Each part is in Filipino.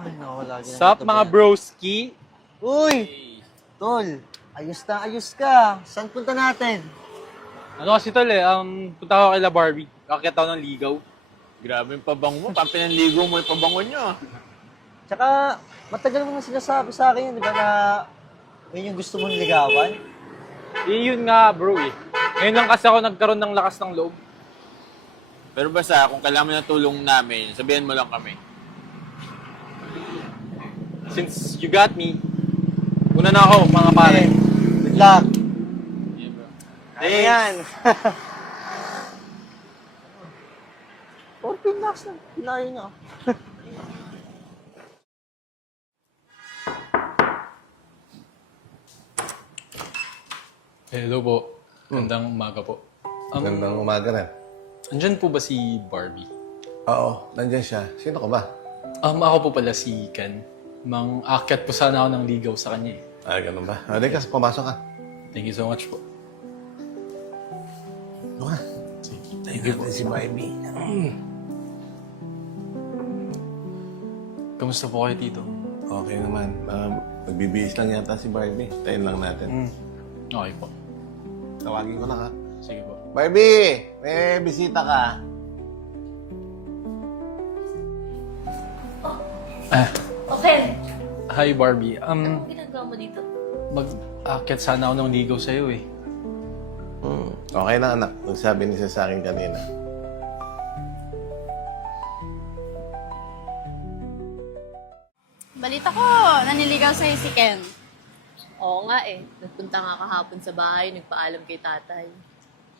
Ay, naku, lagi na Sup, ito mga ba? broski? Uy! Tol, ayos na ayos ka. Saan punta natin? Ano kasi tol punta ako kay La Barbie. Kakit ako ng ligaw. Grabe yung pabango mo. Pampinanligo mo yung pabango niya. Tsaka, matagal mo na sinasabi sa akin yun, di ba, na yun yung gusto mong ligawan? Yun nga bro eh. Ngayon lang kasi ako nagkaroon ng lakas ng loob. Pero basta, kung kailangan mo ng tulong namin, sabihan mo lang kami. Since you got me, una na ako mga pare. Eh, good luck. Yeah, bro. Ano yan? 14 lakhs na. Pinayo niya. Hello po. Gandang umaga po. Magandang umaga na. Andyan po ba si Barbie? Oo, nandyan siya. Sino ka ba? Ako po pala si Ken. Mang-akyat po sana ako ng ligaw sa kanya eh. Ganun ba? Di ka, pumasok ka. Thank you so much po. Ano ka? Thank you po. Si Barbie. Kamusta po kayo, Tito? Okay naman. Magbibihis lang yata si Barbie. Tayin lang natin. Okay po. Tawagin ko na ka. Sige po. Barbie! May bisita ka. Okay. Hi, Barbie. Anong ginagawa mo dito? Mag-akyat sana ako ng ligaw sa'yo eh. Okay na anak. Nagsabi niya sa akin kanina. Balita ko, naniligaw sa'yo si Ken. Oo nga eh. Nagpunta nga kahapon sa bahay, nagpaalam kay tatay.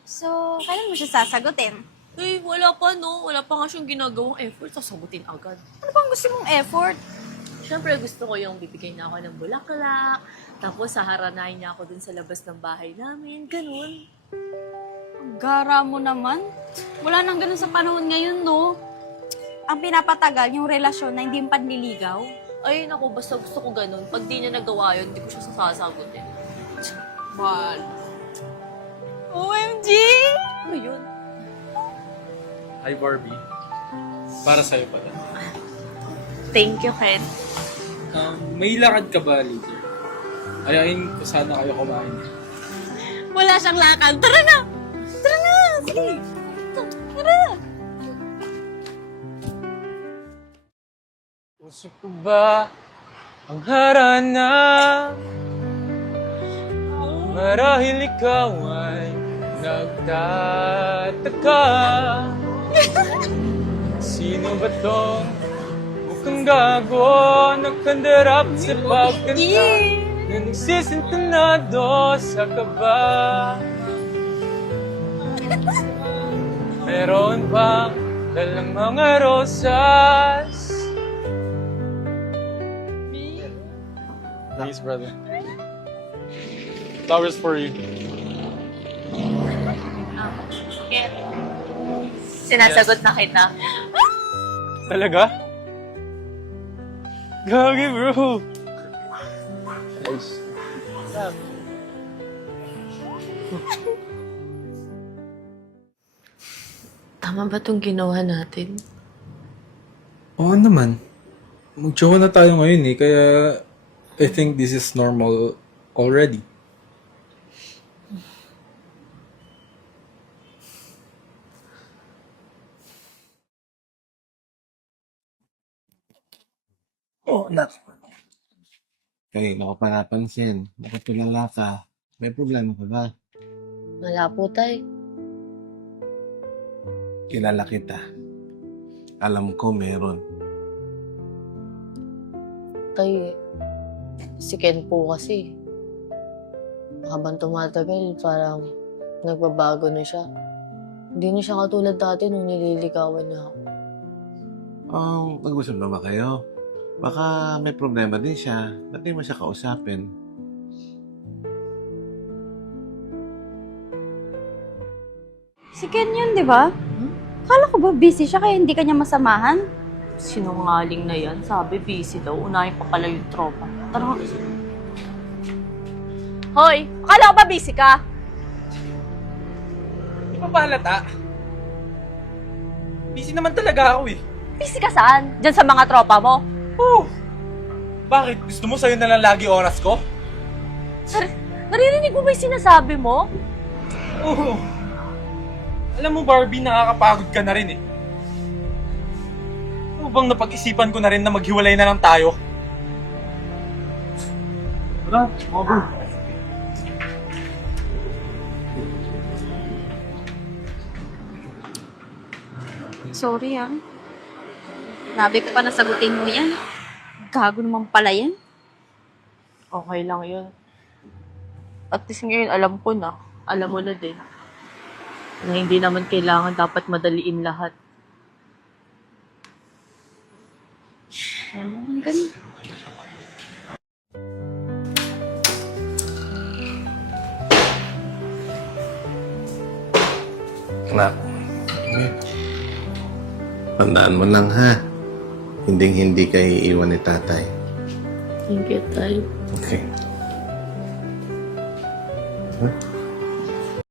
So, kailan mo siya sasagutin? Eh, wala pa no. Wala pa nga siyang ginagawang effort. Sasagutin agad. Ano bang gusto mong effort? Siyempre, gusto ko yung bibigay na ako ng bulaklak. Tapos, saharanahin niya ako dun sa labas ng bahay namin. Ganun. Ang gara mo naman. Wala nang ganun sa panahon ngayon, no? Ang pinapatagal yung relasyon na hindi yung panliligaw. Ay, naku, basta gusto ko ganun. Pag di niya nagawa yun, hindi ko siya sasagutin. Mal. OMG! Ano yun? Hi, Barbie. Para sa'yo pala. Thank you, Ken. May lakad ka ba later? Ayain ko sana kayo kumain. Wala siyang lakad. Tara na! Tara na! Sige! Tara! Puso ko ba ang harana? Marahil ikaw ay nagtataka. Sino ba tong mukhang gago? Nagkandarap sa pagkanta na nagsisintonado sa kaba. Meron bang dalang mga rosas? Please, brother. Flowers for you. Ken, sinasagot na kita. Talaga? Gagi, bro. Nice. Tama ba itong ginawa natin? Oo naman. Mag-jowa na tayo ngayon eh, kaya I think this is normal already. Oo, anak. Kaya ako pa napansin. Nakatulala ka. May problema ka ba? Wala po, tay. Kilala kita. Alam ko meron. Tay, si Ken po kasi. Habang tumatagal, parang nagbabago na siya. Hindi na siya katulad dati nung nililigawan niya ako. Mag-usap na ba kayo? Baka may problema din siya. Ba't di mo siya kausapin? Si Ken yun, di ba? Akala ko ba busy siya kaya hindi kanya masamahan? Sinungaling na yan. Sabi, busy daw. Unahin pa pala yung tropa. Tara. Hoy! Akala ko ba busy ka? Di pa halata? Busy naman talaga ako eh. Busy ka saan? Diyan sa mga tropa mo? Oh! Bakit? Gusto mo sa'yo na lang lagi oras ko? Naririnig mo ba yung sinasabi mo? Oo. Alam mo, Barbie, nakakapagod ka na rin eh. Ano bang napag-isipan ko na rin na maghiwalay na lang tayo? Tara, mga bro. Sorry ah. Nabi ko pa nasagutin mo yan. Gago naman pala yan. Okay lang yun. At least ngayon alam ko na. Alam mo na din. Na hindi naman kailangan dapat madaliin lahat. Ang ganda. Anak. Tandaan mo lang ha. Hindi kayo iiwan ni tatay. Thank you, Tay. Okay. Huh?